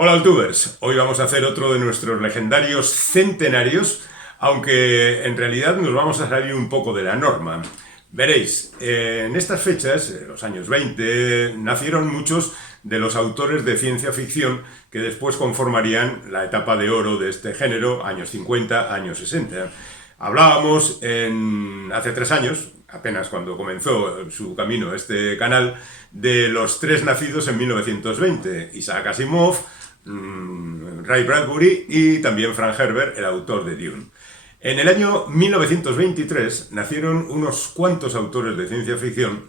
Hola Altubers, hoy vamos a hacer otro de nuestros legendarios centenarios, aunque en realidad nos vamos a salir un poco de la norma. Veréis, en estas fechas, en los años 20, nacieron muchos de los autores de ciencia ficción que después conformarían la etapa de oro de este género, años 50, años 60. Hablábamos hace 3 años, apenas cuando comenzó su camino este canal, de los tres nacidos en 1920, Isaac Asimov, Ray Bradbury y también Frank Herbert, el autor de Dune. En el año 1923 nacieron unos cuantos autores de ciencia ficción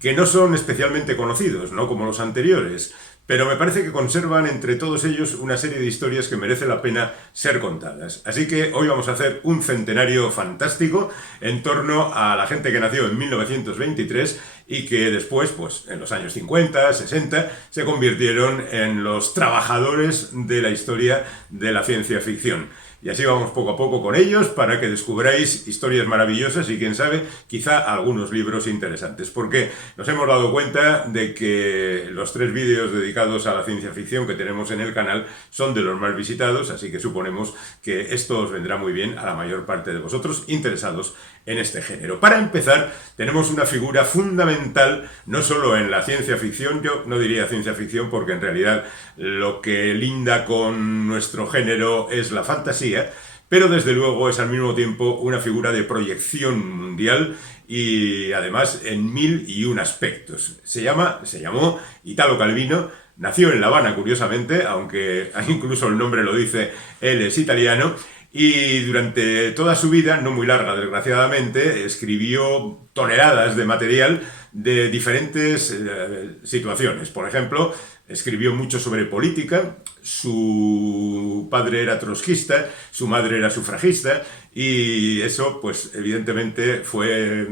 que no son especialmente conocidos, no como los anteriores, pero me parece que conservan entre todos ellos una serie de historias que merece la pena ser contadas. Así que hoy vamos a hacer un centenario fantástico en torno a la gente que nació en 1923 y que después, pues en los años 50, 60, se convirtieron en los trabajadores de la historia de la ciencia ficción. Y así vamos poco a poco con ellos para que descubráis historias maravillosas y, quién sabe, quizá algunos libros interesantes. Porque nos hemos dado cuenta de que los 3 vídeos dedicados a la ciencia ficción que tenemos en el canal son de los más visitados, así que suponemos que esto os vendrá muy bien a la mayor parte de vosotros interesados en este género. Para empezar, tenemos una figura fundamental, no solo en la ciencia ficción, yo no diría ciencia ficción porque en realidad lo que linda con nuestro género es la fantasía, pero desde luego es al mismo tiempo una figura de proyección mundial y además en 1001 aspectos. Se llamó Italo Calvino, nació en La Habana curiosamente, aunque incluso el nombre lo dice, él es italiano. Y durante toda su vida, no muy larga desgraciadamente, escribió toneladas de material de diferentes situaciones. Por ejemplo, escribió mucho sobre política, su padre era trotskista, su madre era sufragista y eso pues evidentemente fue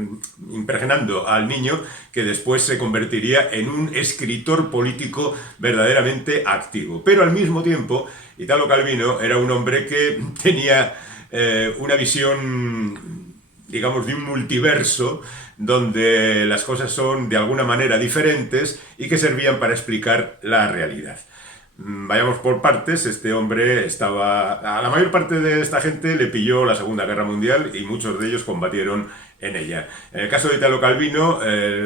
impregnando al niño que después se convertiría en un escritor político verdaderamente activo. Pero al mismo tiempo, Italo Calvino era un hombre que tenía una visión, digamos, de un multiverso donde las cosas son de alguna manera diferentes y que servían para explicar la realidad. Vayamos por partes. Este hombre a la mayor parte de esta gente le pilló la Segunda Guerra Mundial y muchos de ellos combatieron en ella. En el caso de Italo Calvino,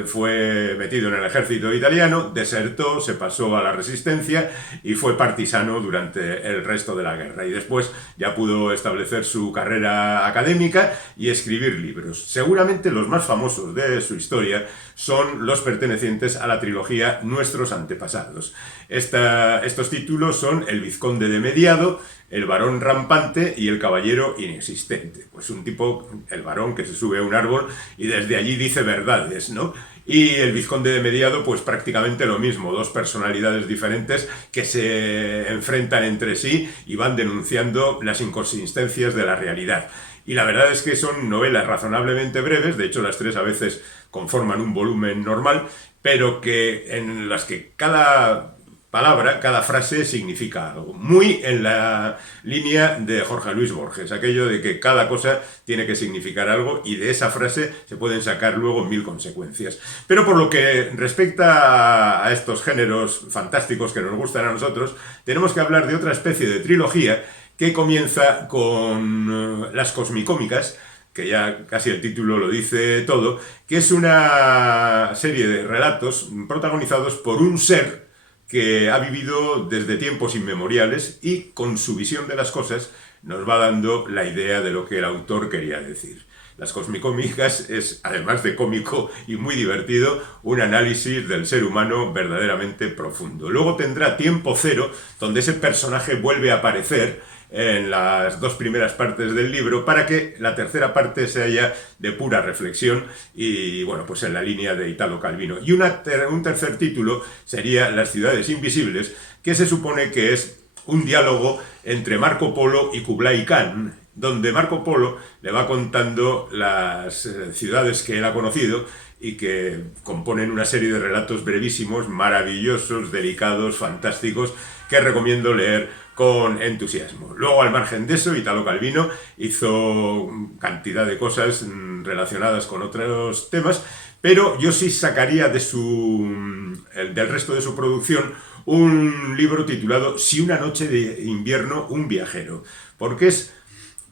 fue metido en el ejército italiano, desertó, se pasó a la resistencia y fue partisano durante el resto de la guerra. Y después ya pudo establecer su carrera académica y escribir libros. Seguramente los más famosos de su historia son los pertenecientes a la trilogía Nuestros Antepasados. Estos títulos son El Vizconde de Mediado, El Varón Rampante y El Caballero Inexistente. Pues un tipo, el varón que se sube a un árbol y desde allí dice verdades, ¿no? Y el Vizconde de Mediado, pues prácticamente lo mismo, 2 personalidades diferentes que se enfrentan entre sí y van denunciando las inconsistencias de la realidad. Y la verdad es que son novelas razonablemente breves, de hecho las 3 a veces conforman un volumen normal, pero en las que cada palabra, cada frase significa algo. Muy en la línea de Jorge Luis Borges, aquello de que cada cosa tiene que significar algo y de esa frase se pueden sacar luego 1000 consecuencias. Pero por lo que respecta a estos géneros fantásticos que nos gustan a nosotros, tenemos que hablar de otra especie de trilogía que comienza con las Cosmicómicas, que ya casi el título lo dice todo, que es una serie de relatos protagonizados por un ser que ha vivido desde tiempos inmemoriales y con su visión de las cosas nos va dando la idea de lo que el autor quería decir. Las Cosmicómicas es, además de cómico y muy divertido, un análisis del ser humano verdaderamente profundo. Luego tendrá Tiempo Cero, donde ese personaje vuelve a aparecer en las 2 primeras partes del libro para que la tercera parte sea ya de pura reflexión y bueno, pues en la línea de Italo Calvino. Y un tercer título sería Las Ciudades Invisibles, que se supone que es un diálogo entre Marco Polo y Kublai Khan, donde Marco Polo le va contando las ciudades que él ha conocido y que componen una serie de relatos brevísimos, maravillosos, delicados, fantásticos, que recomiendo leer con entusiasmo. Luego, al margen de eso, Italo Calvino hizo cantidad de cosas relacionadas con otros temas, pero yo sí sacaría del resto de su producción un libro titulado Si una noche de invierno, un viajero, porque es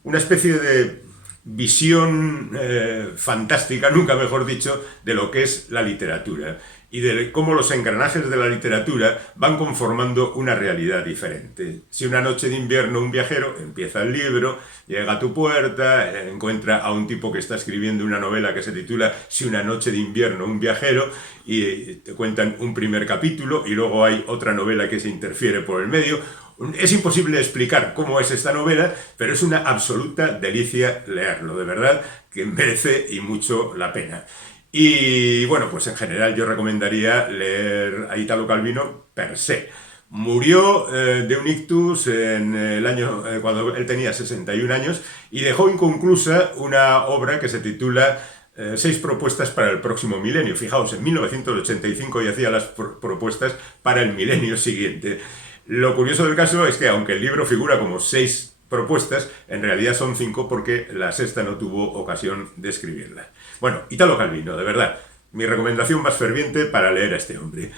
una especie de visión fantástica, nunca mejor dicho, de lo que es la literatura y de cómo los engranajes de la literatura van conformando una realidad diferente. Si una noche de invierno un viajero, empieza el libro, llega a tu puerta, encuentra a un tipo que está escribiendo una novela que se titula Si una noche de invierno un viajero, y te cuentan un primer capítulo y luego hay otra novela que se interfiere por el medio. Es imposible explicar cómo es esta novela, pero es una absoluta delicia leerlo, de verdad que merece y mucho la pena. Y bueno, pues en general yo recomendaría leer a Italo Calvino per se. Murió de un ictus en el año, cuando él tenía 61 años y dejó inconclusa una obra que se titula 6 propuestas para el próximo milenio. Fijaos, en 1985 ya hacía las propuestas para el milenio siguiente. Lo curioso del caso es que aunque el libro figura como 6 propuestas, en realidad son 5 porque la sexta no tuvo ocasión de escribirla. Bueno, Italo Calvino, de verdad, mi recomendación más ferviente para leer a este hombre.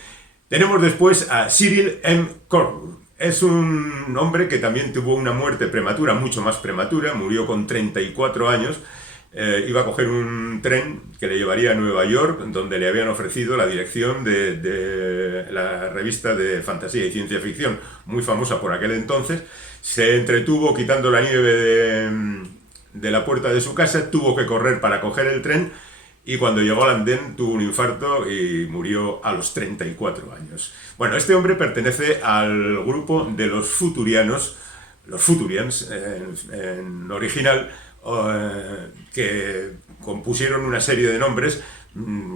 Tenemos después a Cyril M. Corbett. Es un hombre que también tuvo una muerte prematura, mucho más prematura, murió con 34 años. Iba a coger un tren que le llevaría a Nueva York, donde le habían ofrecido la dirección de la revista de fantasía y ciencia ficción, muy famosa por aquel entonces. Se entretuvo quitando la nieve de la puerta de su casa, tuvo que correr para coger el tren y cuando llegó al andén tuvo un infarto y murió a los 34 años. Bueno, este hombre pertenece al grupo de los Futurianos, los Futurians en original, que compusieron una serie de nombres.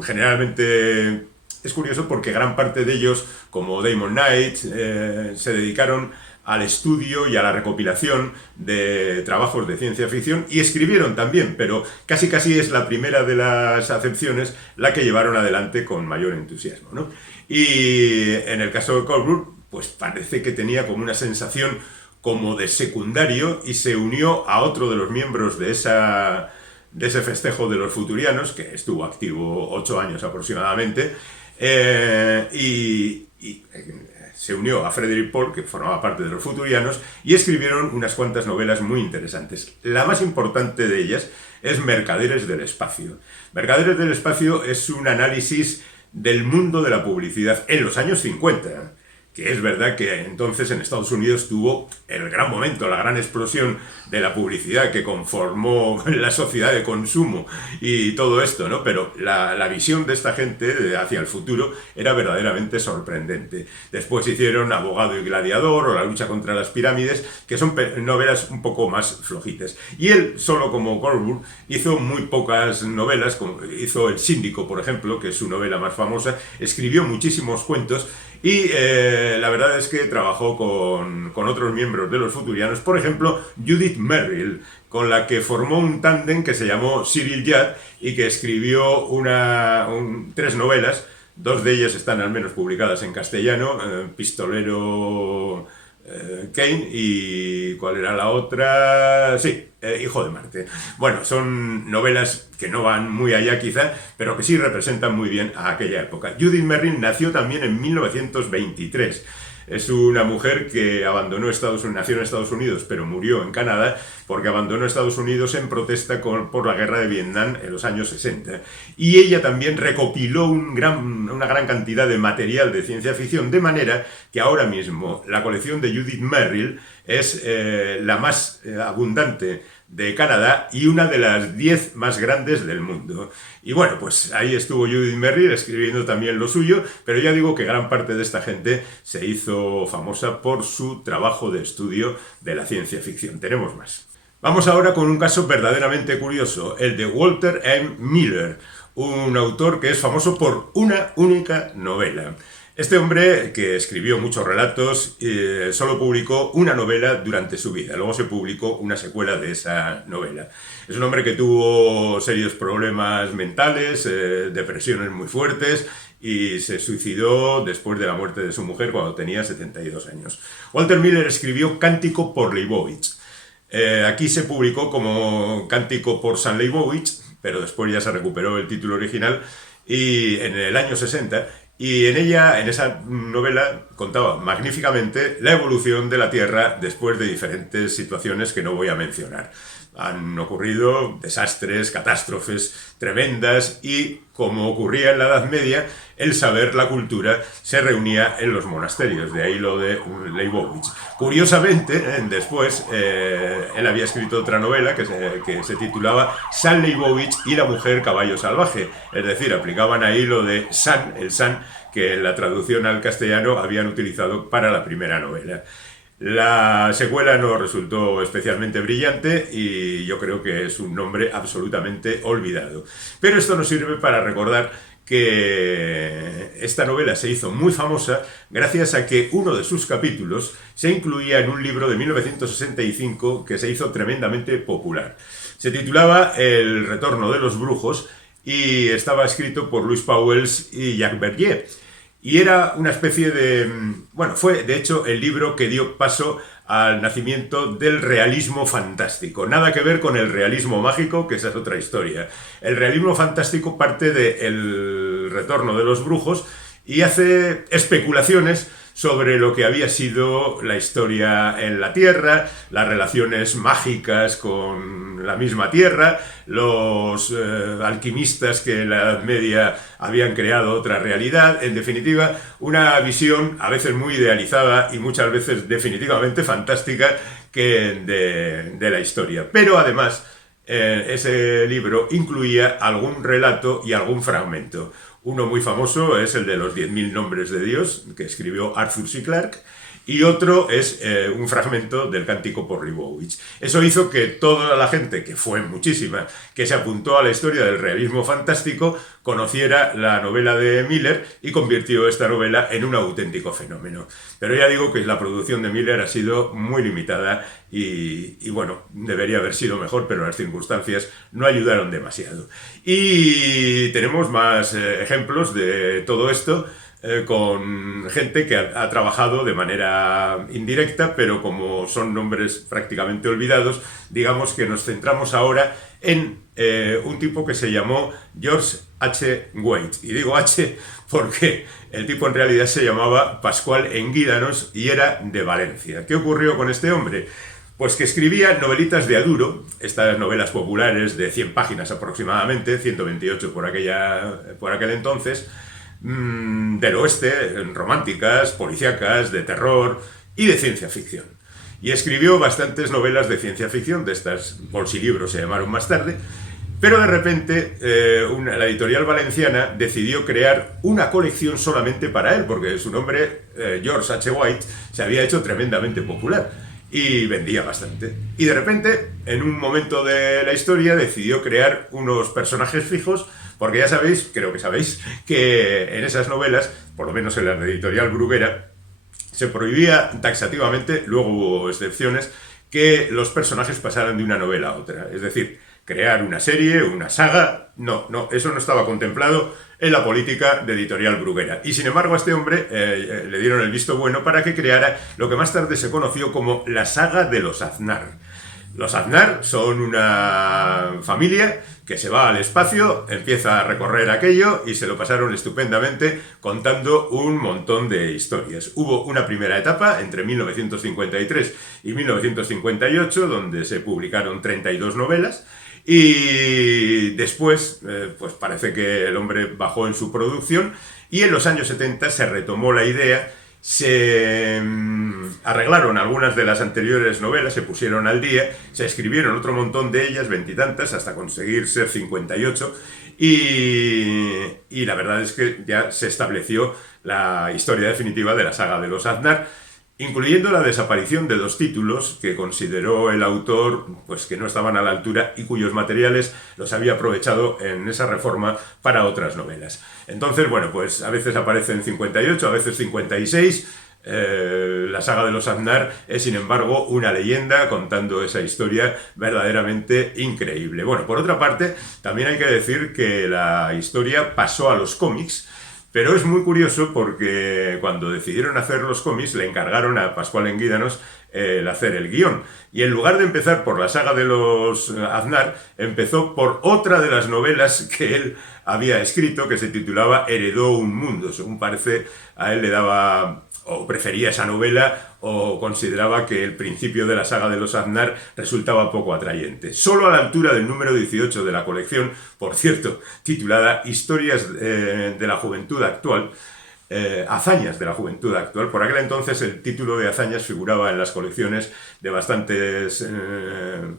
Generalmente es curioso porque gran parte de ellos, como Damon Knight, se dedicaron al estudio y a la recopilación de trabajos de ciencia ficción y escribieron también, pero casi es la primera de las acepciones la que llevaron adelante con mayor entusiasmo, ¿no? Y en el caso de Corbett, pues parece que tenía como una sensación como de secundario y se unió a otro de los miembros de ese festejo de los futurianos, que estuvo activo 8 años aproximadamente, y se unió a Frederik Pohl, que formaba parte de los futurianos, y escribieron unas cuantas novelas muy interesantes. La más importante de ellas es Mercaderes del Espacio. Mercaderes del Espacio es un análisis del mundo de la publicidad en los años 50, que es verdad que entonces en Estados Unidos tuvo el gran momento, la gran explosión de la publicidad que conformó la sociedad de consumo y todo esto, ¿no? Pero la visión de esta gente hacia el futuro era verdaderamente sorprendente. Después hicieron Abogado y Gladiador o La lucha contra las pirámides, que son novelas un poco más flojitas. Y él, solo como Corbett, hizo muy pocas novelas, hizo El Síndico, por ejemplo, que es su novela más famosa, escribió muchísimos cuentos. Y la verdad es que trabajó con otros miembros de los futurianos, por ejemplo, Judith Merril, con la que formó un tándem que se llamó Cyril Judd y que escribió 3 novelas. 2 de ellas están al menos publicadas en castellano, Pistolero Kane y ¿cuál era la otra? Sí, Hijo de Marte. Bueno, son novelas que no van muy allá quizá, pero que sí representan muy bien a aquella época. Judith Merril nació también en 1923. Es una mujer que nació en Estados Unidos, pero murió en Canadá, porque abandonó Estados Unidos en protesta por la guerra de Vietnam en los años 60. Y ella también recopiló una gran cantidad de material de ciencia ficción, de manera que ahora mismo la colección de Judith Merril es la más abundante de Canadá y una de las 10 más grandes del mundo. Y bueno, pues ahí estuvo Judith Merril escribiendo también lo suyo, pero ya digo que gran parte de esta gente se hizo famosa por su trabajo de estudio de la ciencia ficción. Tenemos más. Vamos ahora con un caso verdaderamente curioso, el de Walter M. Miller, un autor que es famoso por una única novela. Este hombre, que escribió muchos relatos, solo publicó una novela durante su vida. Luego se publicó una secuela de esa novela. Es un hombre que tuvo serios problemas mentales, depresiones muy fuertes, y se suicidó después de la muerte de su mujer cuando tenía 72 años. Walter Miller escribió Cántico por Leibowitz. Aquí se publicó como Cántico por San Leibowitz, pero después ya se recuperó el título original, y en el año 60... Y en esa novela contaba magníficamente la evolución de la Tierra después de diferentes situaciones que no voy a mencionar. Han ocurrido desastres, catástrofes tremendas y, como ocurría en la Edad Media, el saber, la cultura, se reunía en los monasterios, de ahí lo de Leibowitz. Curiosamente, después, él había escrito otra novela que se titulaba San Leibowitz y la mujer caballo salvaje, es decir, aplicaban ahí lo de San, el San, que en la traducción al castellano habían utilizado para la primera novela. La secuela no resultó especialmente brillante y yo creo que es un nombre absolutamente olvidado. Pero esto nos sirve para recordar que esta novela se hizo muy famosa gracias a que uno de sus capítulos se incluía en un libro de 1965 que se hizo tremendamente popular. Se titulaba El retorno de los brujos y estaba escrito por Louis Pauwels y Jacques Verdier. Y era una especie de... Bueno, fue de hecho el libro que dio paso al nacimiento del realismo fantástico. Nada que ver con el realismo mágico, que esa es otra historia. El realismo fantástico parte de El retorno de los brujos y hace especulaciones sobre lo que había sido la historia en la Tierra, las relaciones mágicas con la misma Tierra, los alquimistas que en la Edad Media habían creado otra realidad, en definitiva, una visión a veces muy idealizada y muchas veces definitivamente fantástica de la historia. Pero además, ese libro incluía algún relato y algún fragmento. Uno muy famoso es el de los 10.000 nombres de Dios, que escribió Arthur C. Clarke, y otro es un fragmento del Cántico por Leibowitz. Eso hizo que toda la gente, que fue muchísima, que se apuntó a la historia del realismo fantástico, conociera la novela de Miller y convirtió esta novela en un auténtico fenómeno. Pero ya digo que la producción de Miller ha sido muy limitada y bueno, debería haber sido mejor, pero las circunstancias no ayudaron demasiado. Y tenemos más ejemplos de todo esto, con gente que ha trabajado de manera indirecta, pero como son nombres prácticamente olvidados, digamos que nos centramos ahora en un tipo que se llamó George H. Waite. Y digo H porque el tipo en realidad se llamaba Pascual Enguídanos y era de Valencia. ¿Qué ocurrió con este hombre? Pues que escribía novelitas de Aduro, estas novelas populares de 100 páginas aproximadamente, 128 por aquel entonces, del oeste, románticas, policíacas, de terror y de ciencia ficción. Y escribió bastantes novelas de ciencia ficción, de estas bolsilibros se llamaron más tarde, pero de repente la editorial valenciana decidió crear una colección solamente para él, porque su nombre, George H. Waite, se había hecho tremendamente popular y vendía bastante. Y de repente, en un momento de la historia, decidió crear unos personajes fijos, porque ya sabéis, creo que sabéis, que en esas novelas, por lo menos en la editorial Bruguera, se prohibía taxativamente, luego hubo excepciones, que los personajes pasaran de una novela a otra. Es decir, crear una serie, una saga, no, eso no estaba contemplado en la política de editorial Bruguera. Y sin embargo a este hombre le dieron el visto bueno para que creara lo que más tarde se conoció como la saga de los Aznar. Los Aznar son una familia que se va al espacio, empieza a recorrer aquello y se lo pasaron estupendamente contando un montón de historias. Hubo una primera etapa entre 1953 y 1958 donde se publicaron 32 novelas y después pues parece que el hombre bajó en su producción y en los años 70 se retomó la idea. Se arreglaron algunas de las anteriores novelas, se pusieron al día, se escribieron otro montón de ellas, veintitantas, hasta conseguir ser 58, y la verdad es que ya se estableció la historia definitiva de la saga de los Aznar, incluyendo la desaparición de dos títulos que consideró el autor pues que no estaban a la altura y cuyos materiales los había aprovechado en esa reforma para otras novelas. Entonces, bueno, pues a veces aparecen 58, a veces 56. La saga de los Aznar es, sin embargo, una leyenda contando esa historia verdaderamente increíble. Bueno, por otra parte, también hay que decir que la historia pasó a los cómics. Pero es muy curioso porque cuando decidieron hacer los cómics le encargaron a Pascual Enguídanos el hacer el guión. Y en lugar de empezar por la saga de los Aznar, empezó por otra de las novelas que él había escrito, que se titulaba Heredó un mundo. Según parece, a él le daba o prefería esa novela o consideraba que el principio de la saga de los Aznar resultaba poco atrayente. Solo a la altura del número 18 de la colección, por cierto, titulada Historias de la Juventud Actual, Hazañas de la Juventud Actual. Por aquel entonces el título de Hazañas figuraba en las colecciones de bastantes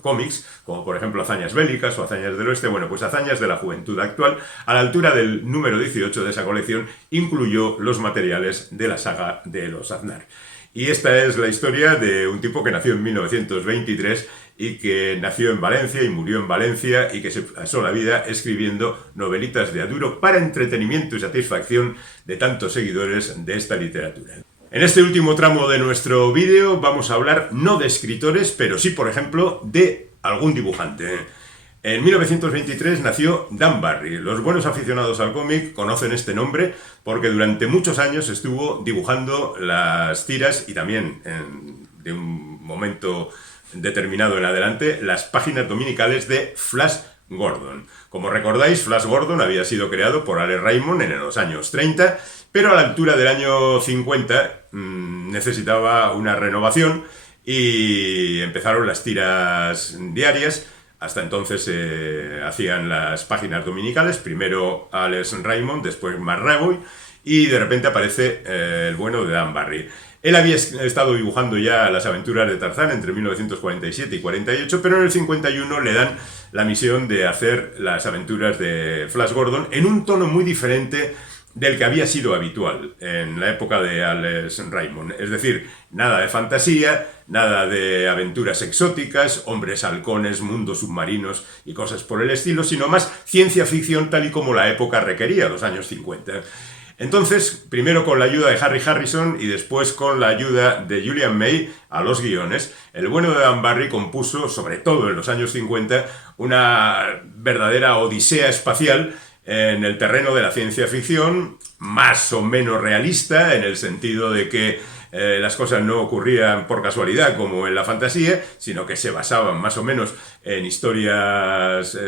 cómics, como por ejemplo Hazañas Bélicas o Hazañas del Oeste. Bueno, pues Hazañas de la Juventud Actual, a la altura del número 18 de esa colección, incluyó los materiales de la saga de los Aznar. Y esta es la historia de un tipo que nació en 1923 y que nació en Valencia y murió en Valencia y que se pasó la vida escribiendo novelitas de a duro para entretenimiento y satisfacción de tantos seguidores de esta literatura. En este último tramo de nuestro vídeo vamos a hablar no de escritores, pero sí, por ejemplo, de algún dibujante. En 1923 nació Dan Barry. Los buenos aficionados al cómic conocen este nombre porque durante muchos años estuvo dibujando las tiras y también, de un momento determinado en adelante, las páginas dominicales de Flash Gordon. Como recordáis, Flash Gordon había sido creado por Alex Raymond en los años 30, pero a la altura del año 50 necesitaba una renovación y empezaron las tiras diarias. Hasta entonces hacían las páginas dominicales, primero Alex Raymond, después Mark Raboy, y de repente aparece el bueno de Dan Barry. Él había estado dibujando ya las aventuras de Tarzán entre 1947 y 48, pero en el 51 le dan la misión de hacer las aventuras de Flash Gordon en un tono muy diferente del que había sido habitual en la época de Alex Raymond. Es decir, nada de fantasía, nada de aventuras exóticas, hombres halcones, mundos submarinos y cosas por el estilo, sino más ciencia ficción tal y como la época requería, los años 50. Entonces, primero con la ayuda de Harry Harrison y después con la ayuda de Julian May a los guiones, el bueno de Dan Barry compuso, sobre todo en los años 50, una verdadera odisea espacial en el terreno de la ciencia ficción, más o menos realista, en el sentido de que las cosas no ocurrían por casualidad como en la fantasía, sino que se basaban más o menos en historias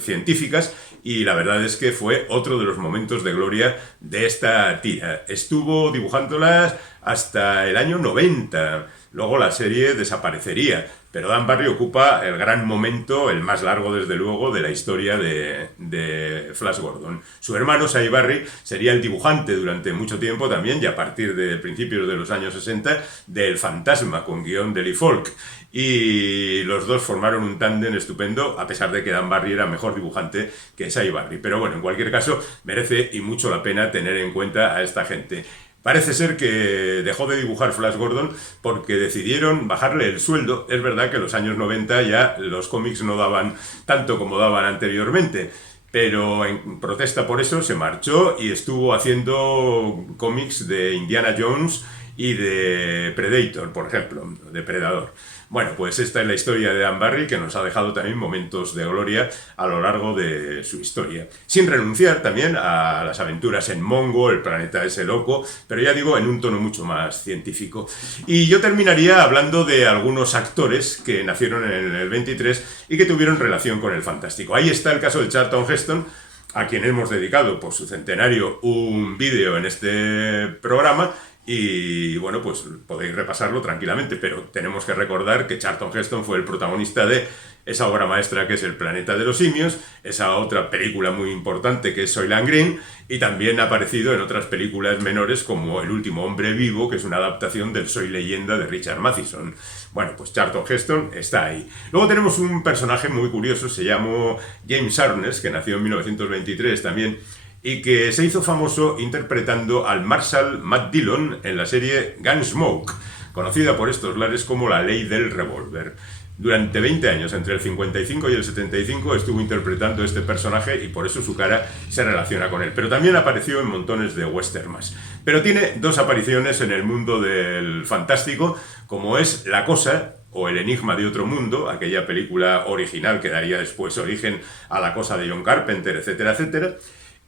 científicas, y la verdad es que fue otro de los momentos de gloria de esta tira. Estuvo dibujándolas hasta el año 90, luego la serie desaparecería, pero Dan Barry ocupa el gran momento, el más largo desde luego, de la historia de Flash Gordon. Su hermano, Cy Barry, sería el dibujante durante mucho tiempo también, y a partir de principios de los años 60, del Fantasma, con guión de Lee Falk. Y los dos formaron un tándem estupendo, a pesar de que Dan Barry era mejor dibujante que Cy Barry. Pero bueno, en cualquier caso, merece y mucho la pena tener en cuenta a esta gente. Parece ser que dejó de dibujar Flash Gordon porque decidieron bajarle el sueldo. Es verdad que en los años 90 ya los cómics no daban tanto como daban anteriormente, pero en protesta por eso se marchó y estuvo haciendo cómics de Indiana Jones y de Predator, por ejemplo, Depredador. Bueno, pues esta es la historia de Dan Barry, que nos ha dejado también momentos de gloria a lo largo de su historia. Sin renunciar también a las aventuras en Mongo, el planeta ese loco, pero ya digo, en un tono mucho más científico. Y yo terminaría hablando de algunos actores que nacieron en el 23 y que tuvieron relación con el fantástico. Ahí está el caso de Charlton Heston, a quien hemos dedicado por su centenario un vídeo en este programa. Y bueno, pues podéis repasarlo tranquilamente, pero tenemos que recordar que Charlton Heston fue el protagonista de esa obra maestra que es El planeta de los simios, esa otra película muy importante que es Soylent Green, y también ha aparecido en otras películas menores como El último hombre vivo, que es una adaptación del Soy leyenda de Richard Matheson. Bueno, pues Charlton Heston está ahí. Luego tenemos un personaje muy curioso, se llamó James Arness, que nació en 1923 también, y que se hizo famoso interpretando al Marshal Matt Dillon en la serie Gunsmoke, conocida por estos lares como La ley del revólver. Durante 20 años, entre el 55 y el 75, estuvo interpretando este personaje y por eso su cara se relaciona con él. Pero también apareció en montones de westerns. Pero tiene dos apariciones en el mundo del fantástico, como es La cosa, o El enigma de otro mundo, aquella película original que daría después origen a La cosa de John Carpenter, etcétera, etcétera,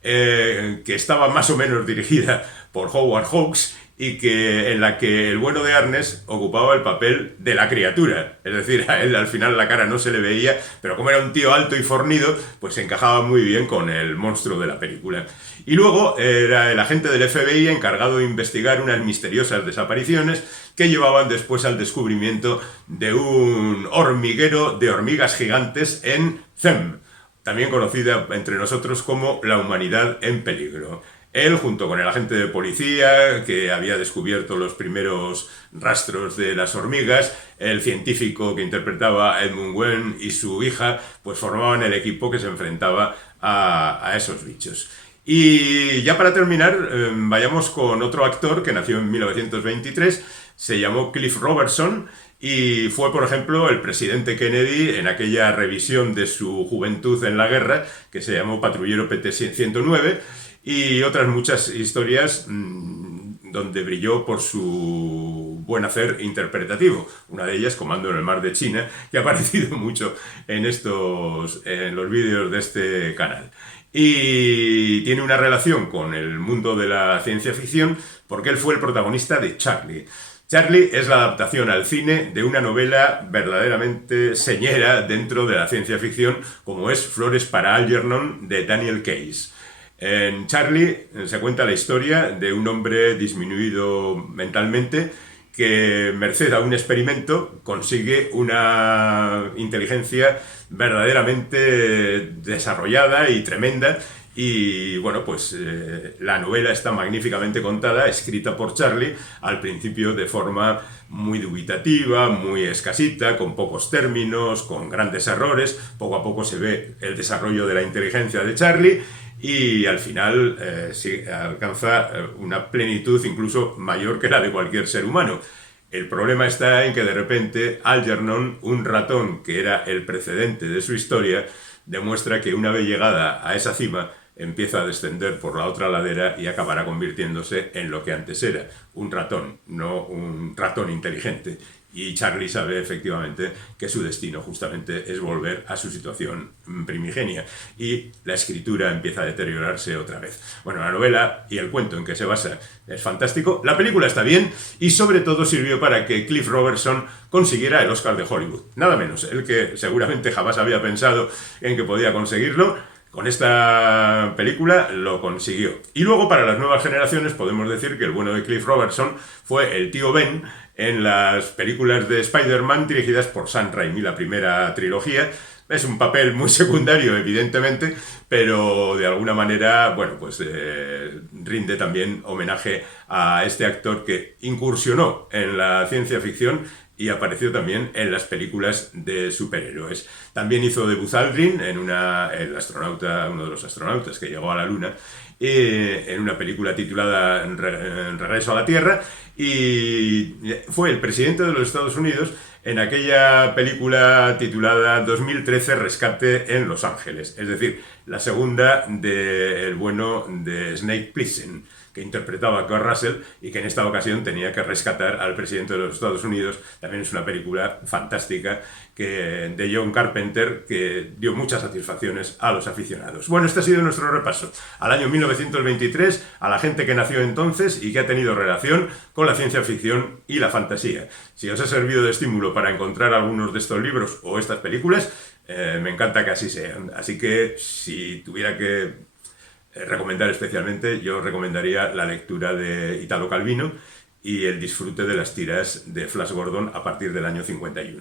que estaba más o menos dirigida por Howard Hawks, y en la que el bueno de Arnes ocupaba el papel de la criatura. Es decir, a él al final la cara no se le veía, pero como era un tío alto y fornido, pues se encajaba muy bien con el monstruo de la película. Y luego era el agente del FBI encargado de investigar unas misteriosas desapariciones que llevaban después al descubrimiento de un hormiguero de hormigas gigantes en Them, también conocida entre nosotros como la humanidad en peligro. Él, junto con el agente de policía, que había descubierto los primeros rastros de las hormigas, el científico que interpretaba a Edmund Wen y su hija, pues formaban el equipo que se enfrentaba a esos bichos. Y ya para terminar, vayamos con otro actor que nació en 1923, se llamó Cliff Robertson, y fue, por ejemplo, el presidente Kennedy en aquella revisión de su juventud en la guerra, que se llamó Patrullero PT-109, y otras muchas historias donde brilló por su buen hacer interpretativo. Una de ellas, Comando en el Mar de China, que ha aparecido mucho en los vídeos de este canal. Y tiene una relación con el mundo de la ciencia ficción porque él fue el protagonista de Charlie. Charlie es la adaptación al cine de una novela verdaderamente señera dentro de la ciencia ficción, como es Flores para Algernon, de Daniel Case. En Charlie se cuenta la historia de un hombre disminuido mentalmente que, merced a un experimento, consigue una inteligencia verdaderamente desarrollada y tremenda. Y bueno, pues la novela está magníficamente contada, escrita por Charlie, al principio de forma muy dubitativa, muy escasita, con pocos términos, con grandes errores. Poco a poco se ve el desarrollo de la inteligencia de Charlie y al final sí, alcanza una plenitud incluso mayor que la de cualquier ser humano. El problema está en que de repente Algernon, un ratón que era el precedente de su historia, demuestra que una vez llegada a esa cima empieza a descender por la otra ladera y acabará convirtiéndose en lo que antes era, un ratón, no un ratón inteligente. Y Charlie sabe efectivamente que su destino justamente es volver a su situación primigenia y la escritura empieza a deteriorarse otra vez. Bueno, la novela y el cuento en que se basa es fantástico, la película está bien y sobre todo sirvió para que Cliff Robertson consiguiera el Oscar de Hollywood. Nada menos, el que seguramente jamás había pensado en que podía conseguirlo. Con esta película lo consiguió. Y luego, para las nuevas generaciones, podemos decir que el bueno de Cliff Robertson fue el tío Ben en las películas de Spider-Man dirigidas por Sam Raimi, la primera trilogía. Es un papel muy secundario, evidentemente, pero de alguna manera, bueno, pues rinde también homenaje a este actor que incursionó en la ciencia ficción y apareció también en las películas de superhéroes. También hizo de Buzz Aldrin en uno de los astronautas que llegó a la Luna, en una película titulada Regreso a la Tierra, y fue el presidente de los Estados Unidos en aquella película titulada 2013 Rescate en Los Ángeles, es decir, la segunda del bueno de Snake Plissken, que interpretaba a Kurt Russell y que en esta ocasión tenía que rescatar al presidente de los Estados Unidos. También es una película fantástica de John Carpenter que dio muchas satisfacciones a los aficionados. Bueno, este ha sido nuestro repaso al año 1923, a la gente que nació entonces y que ha tenido relación con la ciencia ficción y la fantasía. Si os ha servido de estímulo para encontrar algunos de estos libros o estas películas, me encanta que así sean. Así que si tuviera que recomendar especialmente, yo recomendaría la lectura de Italo Calvino y el disfrute de las tiras de Flash Gordon a partir del año 51.